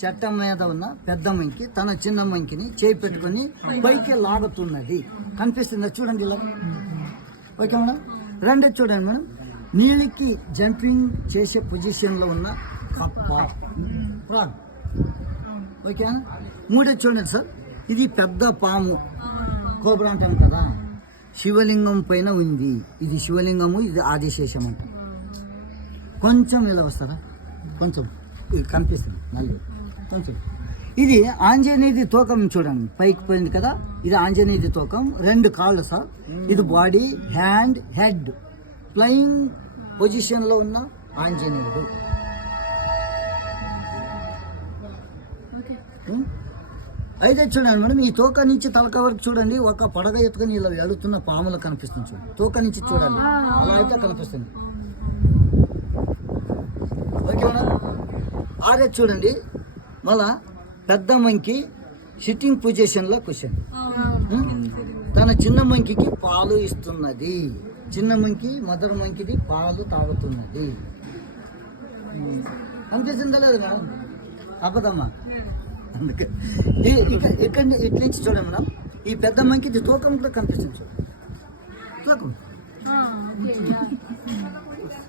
చట్టం మీద ఉన్న పెద్ద మంకి తన చిన్న మంకిని చేయి పెట్టుకొని పైకి లాగుతున్నది. కనిపిస్తుందా చూడండి ఇలా. ఓకే మేడం, రెండోది చూడండి మేడం, నీళ్ళకి జంపింగ్ చేసే పొజిషన్లో ఉన్న కప్ప ప్రాన్. ఓకేనా. మూడోది చూడండి సార్, ఇది పెద్ద పాము కోబ్రా అంటాం కదా, శివలింగం పైన ఉంది. ఇది శివలింగము, ఇది ఆదిశేషం అంట. కొంచెం ఇలా వస్తారా, కొంచెం ఇది కనిపిస్తుంది నలుగురు కొంచెం. ఇది ఆంజనేయుడి తూకం చూడండి, పైకి పోయింది కదా, ఇది ఆంజనేయుడి తూకం. 2 కాళ్ళు సార్. ఇది బాడీ, హ్యాండ్, హెడ్, ఫ్లయింగ్ పొజిషన్లో ఉన్న ఆంజనేయుడు. అయితే చూడండి మేడం, ఈ తోక నుంచి తలక వరకు చూడండి, ఒక పడగ ఎత్తుకొని ఇలా వెళుతున్న పాములు కనిపిస్తుంది చూడండి. తోక నుంచి చూడండి, అలా అయితే కనిపిస్తుంది. Okay madam. ఆరే చూడండి, మళ్ళా పెద్ద మంకి సిట్టింగ్ పొజిషన్లో కూర్చోండి. తన చిన్న మంకికి పాలు ఇస్తున్నది. చిన్న మంకి మదర్ మంకిది పాలు తాగుతున్నది. అనిపిస్తుందా లేదు మేడం? అబద్ధమ్మా. అందుకే ఇక్కడ ఇట్ల నుంచి చూడండి మేడం, ఈ పెద్ద మంకిది తూకం కూడా కనిపిస్తుంది చూడండి, తూకం.